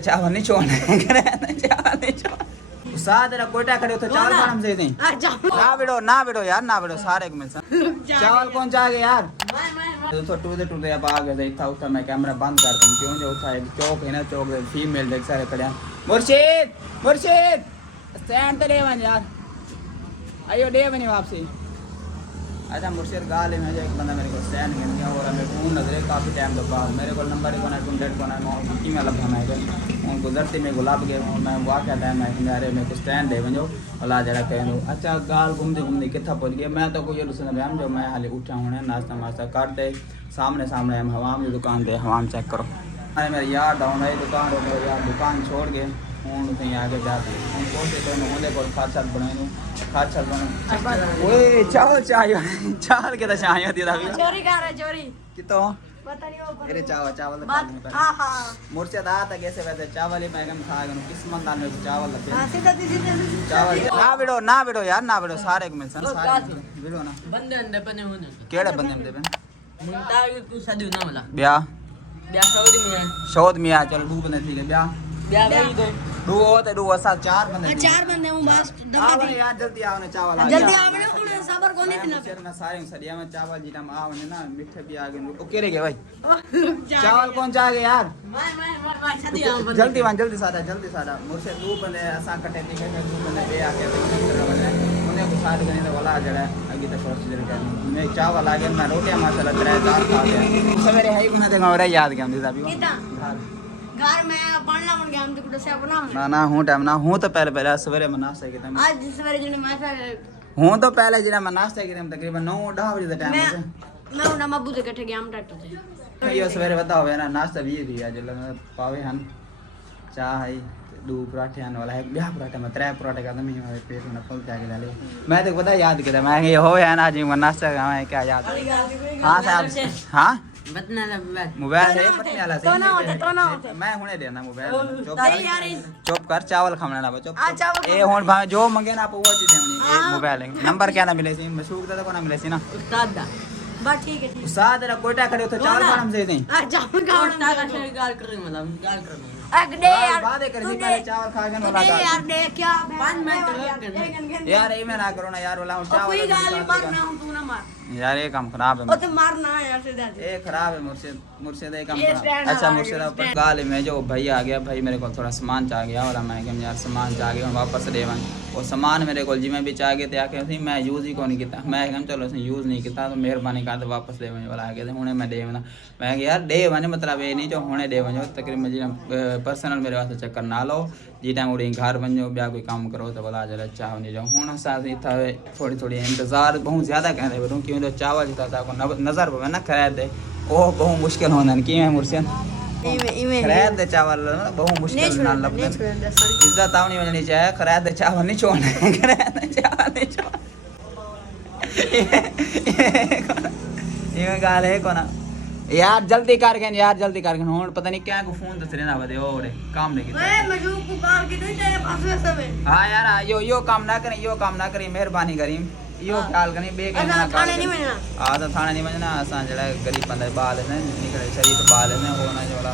चावल नहीं छोड़ना चावल नहीं छोड़ साथ तेरा कोयटा खड़े उधर चावल खाना से नहीं ना बिड़ो यार ना बिड़ो सारे को मिल चावल कौन चाह गए यार तो टूटे अब आ गए था उधर मैं कैमरा बंद कर दूं क्यों जो था चौक है ना चौक फीमेल देख सारे खड़े मुर्शिद स्टैंड तो ले वन यार आइयो दे बनी वापसी अच्छा मुर्शिद गाल में एक बंदा मेरे को स्टैंड में दिया और मैं फोन नजरे काफ़ी टाइम के बाद मेरे को नंबर ही कोना कॉन्टेक्ट कोना की में लगा मैं उन गुजरती में गुलाब के मैं वाह क्या टाइम है यारे मेरे को स्टैंड दे वञो अला जरा कहनो अच्छा गाल घूमते किथा पहुंच गया मैं तो कोई रुसन बैम जो मैं हाले उठा हूं नाश्ता वास्ता कर दे सामने हम हवाम की दुकान पे हवाम चेक करो अरे मेरे यार डाउन है दुकान हो गया यार दुकान छोड़ के हूँ कहीं आगे जाते हूँ कोशिश करूँ मुझे को खाद बनाए खाद बना ओए चावल चाहिए चावल के तो चाहिए होती है चोरी कर रहा चोरी कितो पता नहीं वो अरे चावल हां हां मुर्शिद आता कैसे वैसे चावल ही मैं खा गया किस्मत दाल में चावल लगे हां सीधा चावल ना बिड़ो यार ना बिड़ो सारे को मिल सारे बिड़ो ना बंदे अंदर बने होने केड़े बंदे में देबे मुंता तू सदी ना वाला ब्याह सऊदी मियां चल दो बंदे ठीक है ब्याह वही दो दो होते दो साथ चार बंदे हूं बस आवने यार जल्दी आवने चावल जल्दी आवने उन सबर को नहीं दिला मैं सारे सदिया में चावल जीटा में आवने ना मीठे भी आ गए ओ केरे के भाई चावल कौन चाह गए यार मैं सदी आ जल्दी सादा मुझसे दो बंदे ऐसा कटे थे के दो बंदे बे आके उन्हें को साथ करने वाला जरा अभी तक प्रोसीजर कर मैं चावल आ गया मैं रोटी मसाला 3-4 खा गया सवेरे है बना देगा और याद गया हम अभी घर में पढ़ना मन गया हम तो कुछ से बना ना हूं टाइम ना हूं तो पहले सवेरे में नाश्ता किया आज सवेरे जने माथा हूं तो पहले जरा मैं नाश्ता किया तकरीबन 9-10 बजे का टाइम से मैं उना मब्बू से इकट्ठे गया हम ट्रैक्टर से ये सवेरे बताओ है ना नाश्ता भी दिया जल पावे हन चाह है दो पराठे आने वाला है ब्याह पराठे में 3 पराठे का दम ही पेट में फल जाके डाले मैं तो पता याद किया मैं ये हो है ना जी नाश्ता का मैं क्या याद हां साहब हां बतना मोबाइल है पत्नी वाला से मैं हुने देना मोबाइल चुप कर चावल खाना ना चुप ए हुन भाई जो मंगे ना वो चीज देनी ए मोबाइल नंबर क्या ना मिले सी मशूक दादा को ना मिले सी ना उस्ताद दा बस ठीक है उस्ताद तेरा कोयटा खड़े उधर चावल खाना से नहीं चावल का उस्ताद का गाल करे मतलब गाल करे अगडे यार बातें कर दी पहले चावल खा के वाला यार दे क्या 5 मिनट यार ए में ना करो ना यार वाला चावल कोई गाल मारना हूं तू ना मार यार ये काम खराब है ओ तो मारना है यार सीधा ए खराब है मुर्शिद ये काम खराब अच्छा मुर्शिद ऊपर गाल में जो भाई आ गया भाई मेरे को थोड़ा सामान चाह गया और मैं कह यार सामान चाह गया वापस देवन और सामान मेरे को जिमें भी चाह गए थे आके सी मैं यूज ही को नहीं किया मैं कह चलो यूज नहीं किया तो मेहरबानी कर दे वापस देवन वाला आ गए थे हुने मैं देवना मैं यार देवन मतलब ये नहीं जो हुने देवन तकरीबन जी पर्सनल मेरे वास्ते चक्कर ना लो जी टाइम उड़ी घर बन जाओ ब्याह कोई काम करो तो बोला जरा चाह नहीं जाओ हूँ साथ था थोड़ी इंतजार बहुत ज़्यादा कह रहे बतूँ क्यों जो चावल जीता था नज़र पवे ना खरीद दे वो बहुत मुश्किल होना कि मुर्शिद खरीद दे चावल बहुत मुश्किल ना लग इज्जत आवनी मिलनी चाहिए खरीद दे चावल नहीं छोड़ना खरीद दे चावल नहीं छोड़ ये गाल है कोना यार जल्दी कर हूं पता नहीं क्या को फोन दस रहना बदे ओरे काम नहीं किया ओए मजूक को गाल के दे तेरे पास वैसे में हां यार यो काम ना करी मेहरबानी करी यो ख्याल करी बे के ना थाने नहीं मिलना तो थाने नहीं मिलना असा जड़ा गरीब बंदा बाल है निकले शरीफ बाल है वो ना जोला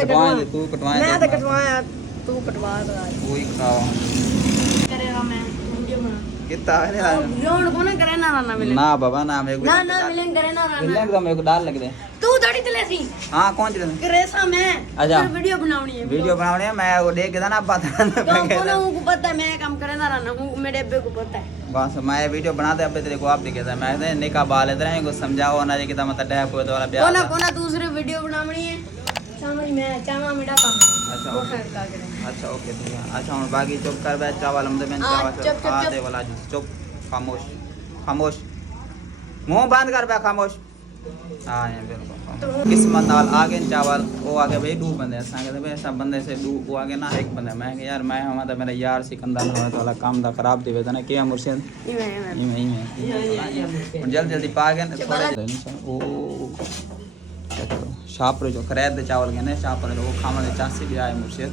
कटवाए मैं तो कटवाया तू कटवा दे कोई कटावा करेगा मैं वीडियो बना कितना है लोन को ना करे ना मिले ना बाबा ना मेरे को ना मिले करे ना मिलने का मेरे को डाल लग दे तू थोड़ी चले सी हां कौन चले करेसा मैं अच्छा वीडियो बनावनी है मैं वो देख के ना पता को पता है मैं काम करे ना मेरे अब्बे को पता है बस मैं वीडियो बनाते अब्बे तेरे को आप दिखे था मैं निका बाल इधर है को समझाओ ना जी कितना मतलब डैप होता वाला ब्याह कोना दूसरे वीडियो बनावनी है समझ में चामा मेरा काम अच्छा ओके ठीक है अच्छा हम बाकी चुप कर बैठ चावल हम मैं चावल दे वाला जी चुप खामोश मुंह बंद कर बैठ खामोश हां ये बिल्कुल किस्मत नाल आगे चावल वो आगे भाई दो बंदे ऐसा कहते भाई सब बंदे से दो वो आगे ना एक बंदा मैं यार मैं हमारा मेरा यार सिकंदर होने वाला काम दा खराब दिवे था ना क्या मुर्शिद में जल्दी पा गए थोड़े ओ शापर जो खरीद दे चावल के ने शापर वो खामा दे चासी भी आए मुर्शिद